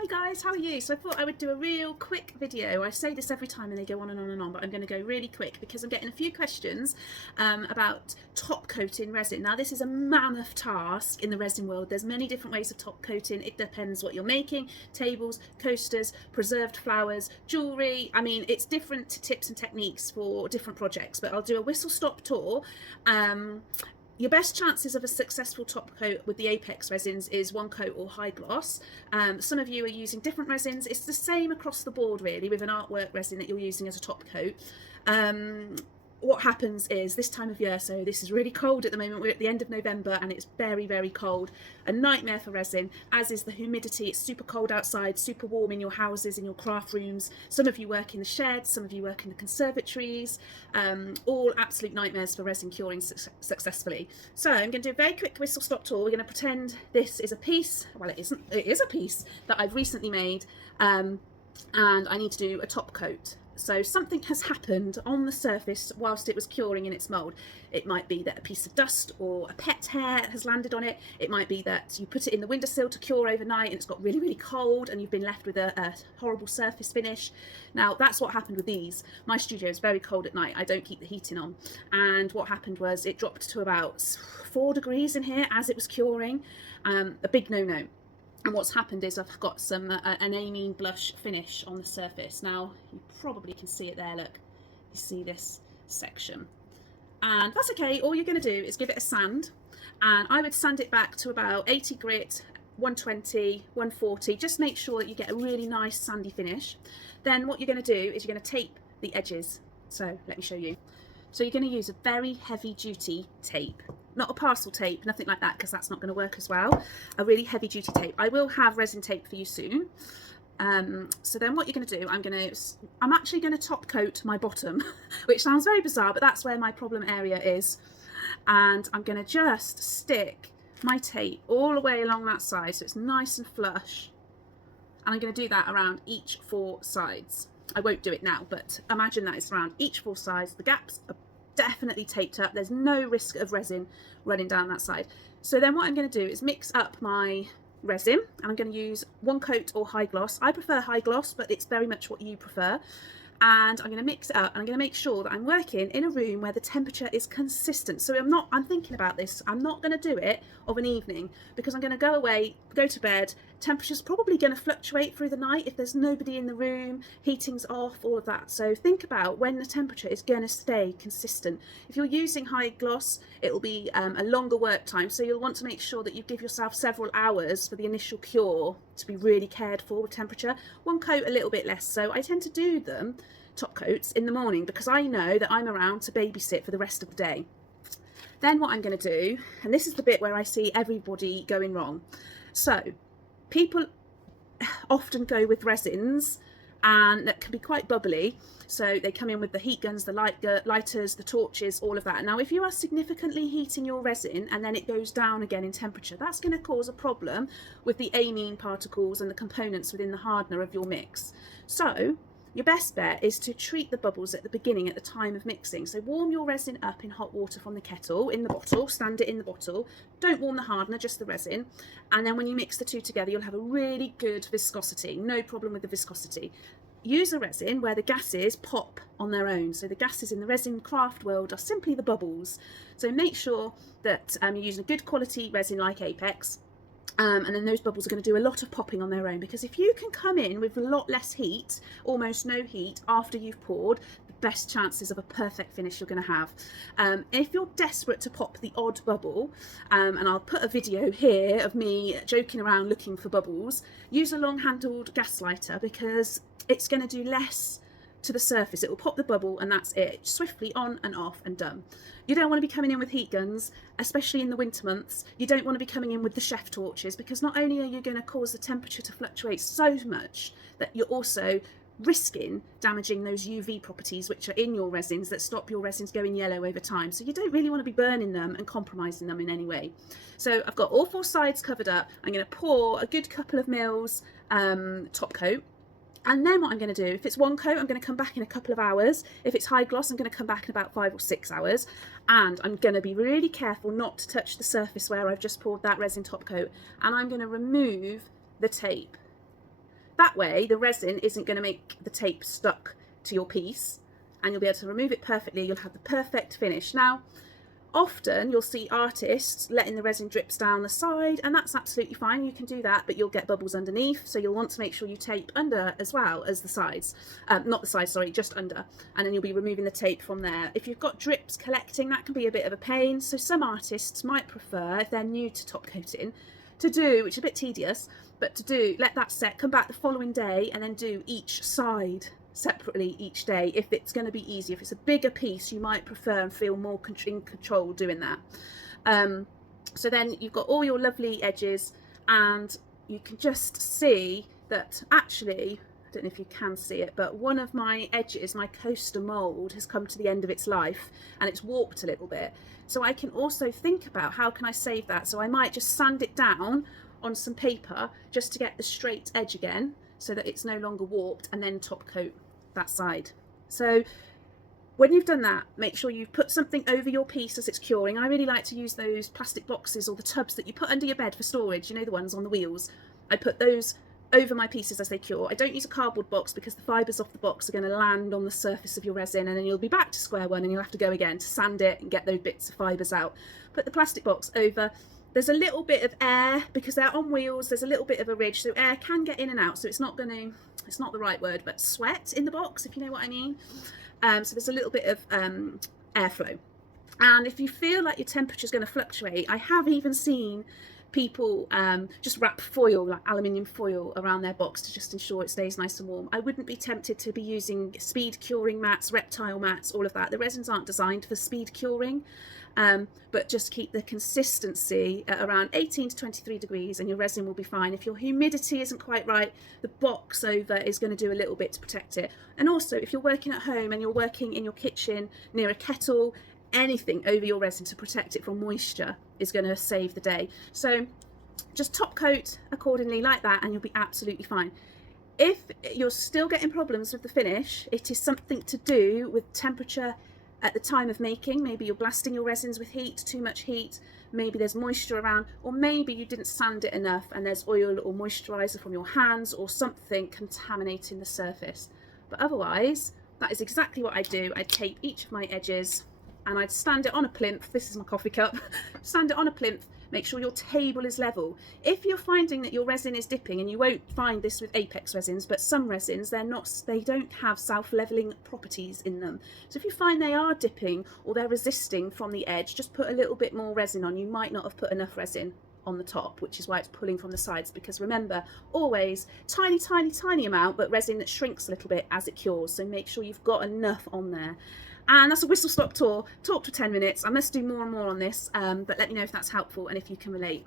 Hi guys, how are you? So I thought I would do a real quick video. I say this every time and they go on and on and on, but I'm going to go really quick because I'm getting a few questions about top coating resin. Now this is a mammoth task in the resin world. There's many different ways of top coating. It depends what you're making: tables, coasters, preserved flowers, jewellery. I mean, it's different tips and techniques for different projects, but I'll do a whistle-stop tour. Your best chances of a successful top coat with the Apex resins is one coat or high gloss. Some of you are using different resins. It's the same across the board really with an artwork resin that you're using as a top coat. What happens is this time of year, so this is really cold at the moment, we're at the end of November and it's very, very cold. A nightmare for resin, as is the humidity. It's super cold outside, super warm in your houses, in your craft rooms. Some of you work in the sheds, some of you work in the conservatories, all absolute nightmares for resin curing successfully. So I'm going to do a very quick whistle stop tour. We're going to pretend this is a piece, well it isn't, it is a piece that I've recently made, and I need to do a top coat. So something has happened on the surface whilst it was curing in its mould. It might be that a piece of dust or a pet hair has landed on it. It might be that you put it in the windowsill to cure overnight and it's got really, really cold and you've been left with a horrible surface finish. Now that's what happened with these. My studio is very cold at night. I don't keep the heating on. And what happened was it dropped to about 4 degrees in here as it was curing. A big no-no. And what's happened is I've got some an amine blush finish on the surface. Now you probably can see it there, look, you see this section, and that's okay. All you're going to do is give it a sand, and I would sand it back to about 80 grit, 120, 140. Just make sure that you get a really nice sandy finish. Then what you're going to do is you're going to tape the edges. So let me show you. So you're going to use a very heavy duty tape, not a parcel tape, nothing like that, because that's not going to work as well. A really heavy duty tape. I will have resin tape for you soon. So then what you're going to do, I'm actually going to top coat my bottom, which sounds very bizarre, but that's where my problem area is. And I'm going to just stick my tape all the way along that side so it's nice and flush. And I'm going to do that around each 4 sides. I won't do it now, but imagine that it's around each 4 sides. The gaps are definitely taped up. There's no risk of resin running down that side. So then what I'm going to do is mix up my resin, and I'm going to use one coat or high gloss. I prefer high gloss, but it's very much what you prefer. And I'm going to mix it up, and I'm going to make sure that I'm working in a room where the temperature is consistent. So I'm thinking about this. I'm not going to do it of an evening because I'm going to go away, go to bed. Temperature's probably going to fluctuate through the night if there's nobody in the room, heating's off, all of that. So think about when the temperature is going to stay consistent. If you're using high gloss, it will be a longer work time. So you'll want to make sure that you give yourself several hours for the initial cure to be really cared for with temperature. One coat a little bit less. So I tend to do them top coats in the morning because I know that I'm around to babysit for the rest of the day. Then what I'm going to do, and this is the bit where I see everybody going wrong. So people often go with resins and that can be quite bubbly. So they come in with the heat guns, the lighters, the torches, all of that. Now, if you are significantly heating your resin and then it goes down again in temperature, that's going to cause a problem with the amine particles and the components within the hardener of your mix. So your best bet is to treat the bubbles at the beginning, at the time of mixing. So warm your resin up in hot water from the kettle, in the bottle, stand it in the bottle. Don't warm the hardener, just the resin. And then when you mix the two together, you'll have a really good viscosity. No problem with the viscosity. Use a resin where the gases pop on their own. So the gases in the resin craft world are simply the bubbles. So make sure that you're using a good quality resin like Apex. And then those bubbles are going to do a lot of popping on their own, because if you can come in with a lot less heat, almost no heat, after you've poured, the best chances of a perfect finish you're going to have. If you're desperate to pop the odd bubble, and I'll put a video here of me joking around looking for bubbles, use a long-handled gas lighter because it's going to do less to the surface. It will pop the bubble and that's it. Swiftly on and off and done. You don't want to be coming in with heat guns, especially in the winter months. You don't want to be coming in with the chef torches, because not only are you going to cause the temperature to fluctuate so much that you're also risking damaging those UV properties which are in your resins that stop your resins going yellow over time. So you don't really want to be burning them and compromising them in any way. So I've got all 4 sides covered up. I'm going to pour a good couple of mils top coat. And then what I'm going to do, if it's one coat, I'm going to come back in a couple of hours. If it's high gloss, I'm going to come back in about 5 or 6 hours. And I'm going to be really careful not to touch the surface where I've just poured that resin top coat. And I'm going to remove the tape. That way the resin isn't going to make the tape stuck to your piece, and you'll be able to remove it perfectly. You'll have the perfect finish. Now, often you'll see artists letting the resin drips down the side, and that's absolutely fine. You can do that, but you'll get bubbles underneath, so you'll want to make sure you tape under as well as the sides. Not the sides, sorry, just under, and then you'll be removing the tape from there. If you've got drips collecting, that can be a bit of a pain, so some artists might prefer, if they're new to top coating, to do, which is a bit tedious, but to do, let that set, come back the following day and then do each side separately each day if it's going to be easy. If it's a bigger piece, you might prefer and feel more in control doing that. So then you've got all your lovely edges, and you can just see that actually, I don't know if you can see it, but one of my edges, my coaster mould, has come to the end of its life and it's warped a little bit. So I can also think about how can I save that. So I might just sand it down on some paper just to get the straight edge again, so that it's no longer warped, and then top coat that side. So when you've done that, make sure you've put something over your piece as it's curing. I really like to use those plastic boxes or the tubs that you put under your bed for storage, you know, the ones on the wheels. I put those over my pieces as they cure. I don't use a cardboard box because the fibres off the box are going to land on the surface of your resin, and then you'll be back to square one and you'll have to go again to sand it and get those bits of fibres out. Put the plastic box over. There's a little bit of air because they're on wheels, there's a little bit of a ridge, so air can get in and out, so it's not the right word, but sweat in the box, if you know what I mean. So there's a little bit of airflow. And if you feel like your temperature is going to fluctuate, I have even seen people just wrap foil, like aluminium foil, around their box to just ensure it stays nice and warm. I wouldn't be tempted to be using speed curing mats, reptile mats, all of that. The resins aren't designed for speed curing, but just keep the consistency at around 18 to 23 degrees and your resin will be fine. If your humidity isn't quite right, the box over is going to do a little bit to protect it. And also, if you're working at home and you're working in your kitchen near a kettle, anything over your resin to protect it from moisture is going to save the day. So just top coat accordingly like that and you'll be absolutely fine. If you're still getting problems with the finish, it is something to do with temperature at the time of making. Maybe you're blasting your resins with heat, too much heat, maybe there's moisture around, or maybe you didn't sand it enough and there's oil or moisturizer from your hands or something contaminating the surface. But otherwise, that is exactly what I do. I tape each of my edges and I'd stand it on a plinth. This is my coffee cup. Stand it on a plinth. Make sure your table is level. If you're finding that your resin is dipping, and you won't find this with Apex resins, but some resins, they don't have self-leveling properties in them. So if you find they are dipping or they're resisting from the edge, just put a little bit more resin on. You might not have put enough resin on the top, which is why it's pulling from the sides, because remember, always tiny, tiny, tiny amount, but resin that shrinks a little bit as it cures. So make sure you've got enough on there. And that's a whistle stop tour. Talked for 10 minutes. I must do more and more on this, but let me know if that's helpful and if you can relate.